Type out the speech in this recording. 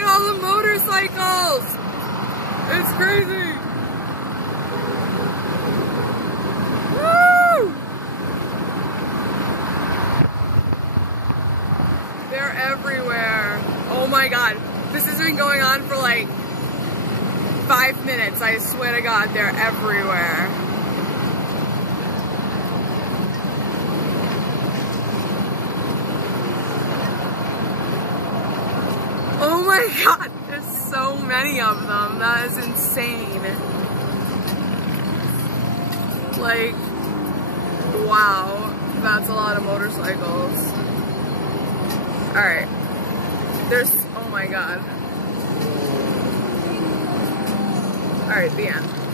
at all the motorcycles. It's crazy. Woo! They're everywhere. Oh my God. This has been going on for like 5 minutes. I swear to God, they're everywhere. Oh my God, there's so many of them. That is insane. Like, wow, that's a lot of motorcycles. All right, there's, oh my God. All right, the end.